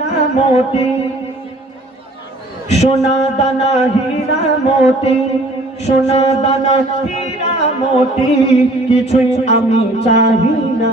হীরা মোতি সোনা দানা হীরা মোতি। সোনা দানা হীরা মোতি। কিছুই আমি চাহি না।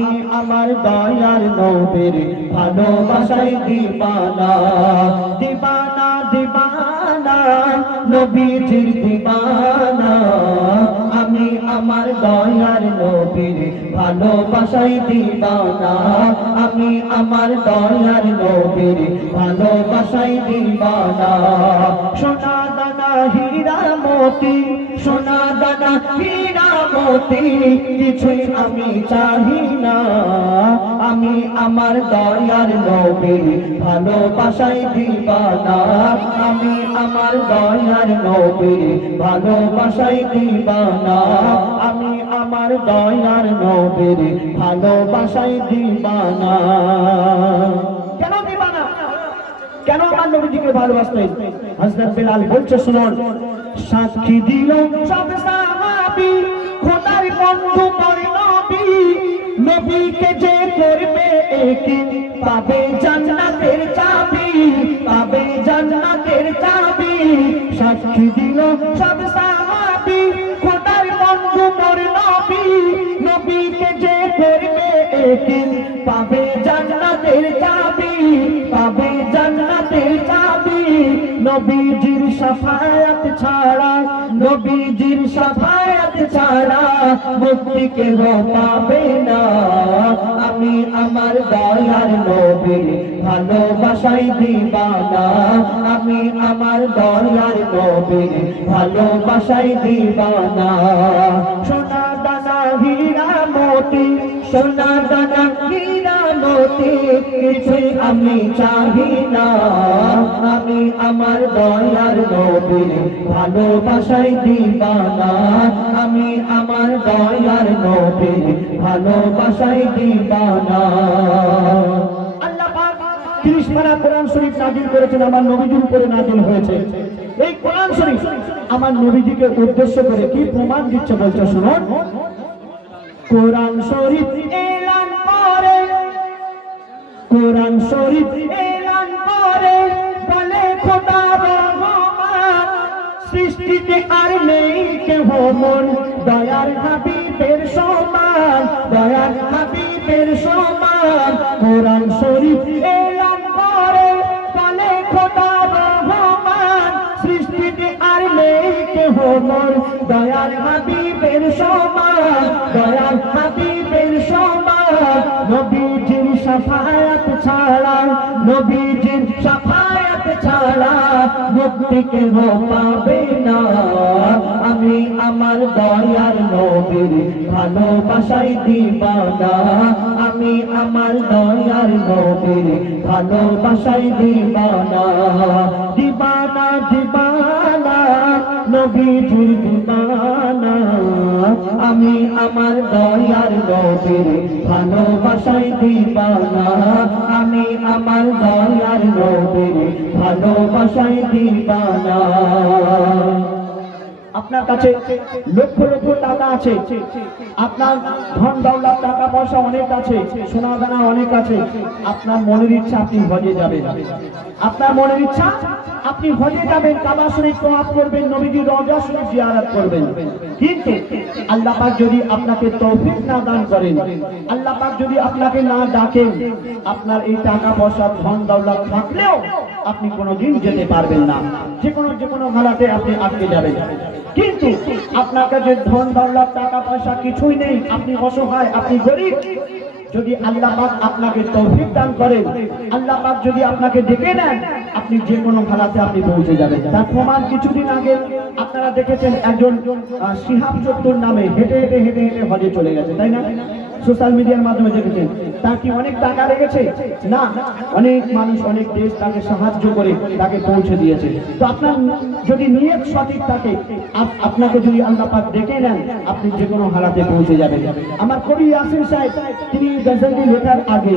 আমি আমার দয়ার নবীর ভালোবাসাই দিবানা দিবানা দিবানা, নবীজির দিবানা। আমি আমার দয়ার নবীর ভালোবাসাই দিবানা, আমি আমার দয়ার নবীর ভালোবাসাই দিবানা। সোনা দানা হীরা মোতি হীরা মোতি কিছুই আমি চাহি না। আমি আমার দয়ার নবীর ভালোবাসাই দিবানা। আমি আমার দয়ার নবীর ভালোবাসাই দিবানা। আমি আমার দয়ার নবীর ভালোবাসাই দিবানা। কেন দিবানা? কেন আমার নবীজিকে ভালোবাসতে? হযরত বিলাল বলছে, শুনুন, সাক্ষী দিল সব সাহাবী। বন্ধু মোর নবী, নবীকে যে করবে একিন পাবে জান্নাতের চাবি, পাবে জান্নাতের চাবি। সাক্ষী দিল সব সাহাবী, খোদার বন্ধু মোর নবী, নবীকে যে করবে একিন পাবে জান্নাতের চাবি, পাবে জান্নাতের চাবি। নবীজির শাফায়াত ছাড়া মুক্তি পাবে না। আমি আমার দয়ার নবীর ভালোবাসাই দিবানা। আমি আমার দয়ার নবীর ভালোবাসাই দিবানা। সোনা দানা হীরা সোনা দানা হীরা আমি চাহি না। আমি আমার দয়ার নবীর ভালোবাসাই দিবানা। আমি আমার দয়ার ভালোবাসাই দিবানা তিরিশ কোরআন শরীফ নাজিল করেছেন আমার নবীজির উপরে নাজিল হয়েছে। এই কোরআন শরীফ আমার নবীজিকে উদ্দেশ্য করে কি প্রমাণ দিচ্ছে বলছে শুনুন। কোরআন শরীফ এলান করে। কোরআন শরীফ সৃষ্টিতে আর নেই কেহ মন। দয়ার হাবিবের সমান, দয়ার হাবিবের সমান। কোরআন শরীফ এলান করে বলে, খোদা রহমান, সৃষ্টিতে আর নেই কেহ মন। দয়ার হাবিবের সমান, দয়ার হাবিবের সমান। নবীজির সাফায়াত ছাড়া মুক্তি কেহ পাবে না। আমি আমার দয়ার নবীর ভালোবাসাই দিবানা। আমি আমার দয়ার নবীর ভালোবাসাই দিবানা। দিবানা দিবানা, নবীজির দিবানা। আমি আমার দয়ার নবীর ভালোবাসাই দিবানা। আমি আমার দয়ার নবীর ভালোবাসাই দিবানা আপনার কাছে লক্ষ লক্ষ টাকা আছে। আপনার ধন দৌলত, টাকা পয়সা অনেক আছে, সোনা দানা অনেক আছে। আপনার মনের ইচ্ছা আপনি হজে যাবেন। আপনার মনের ইচ্ছা আপনি হজে যাবেন, কাবা শরীফ তোয়াফ করবেন নবীজি রওজা শরীফ জিয়ারত করবেন। কিন্তু আল্লাহ পাক যদি আপনাকে তৌফিক না দান করেন, আল্লাহ পাক যদি আপনাকে না ডাকেন, আপনার এই টাকা পয়সা, ধন দৌলত থাকলেও আপনি কোনোদিন যেতে পারবেন না। যে কোনো যে কোনো হালাতে আপনি আটকে যাবেন। কিন্তু আপনার কাছে ধন, দৌলত, টাকা, পয়সা কিছুই নেই, আপনি অসহায়, আপনি গরিব, যদি আল্লাহ পাক আপনাকে তৌফিক দান করেন, আল্লাহ পাক যদি আপনাকে ডেকে নেন, আপনি যে কোনো হালাতে আপনি পৌঁছে যাবেন। তার প্রমাণ কিছুদিন আগে আপনারা দেখেছেন একজন শিহাব চত্বর নামে হেঁটে হেঁটে হেঁটে হেঁটে হজে চলে গেছে, তাই না? সোশ্যাল মিডিয়ার মাধ্যমে দেখেছেন। তা কি অনেক টাকা রেখেছে? না। অনেক মানুষ, অনেক দেশ তাকে সাহায্য করে তাকে পৌঁছে দিয়েছে। তো আপনার যদি নিয়ত সঠিক থাকে, আপ- আপনাকে যদি আল্লাহ পাক ডেকে নেন, আপনি যে কোনো হালাতে পৌঁছে যাবেন। আমার কবি আসিম সাহেব, তিনি গজলটি লেখার আগে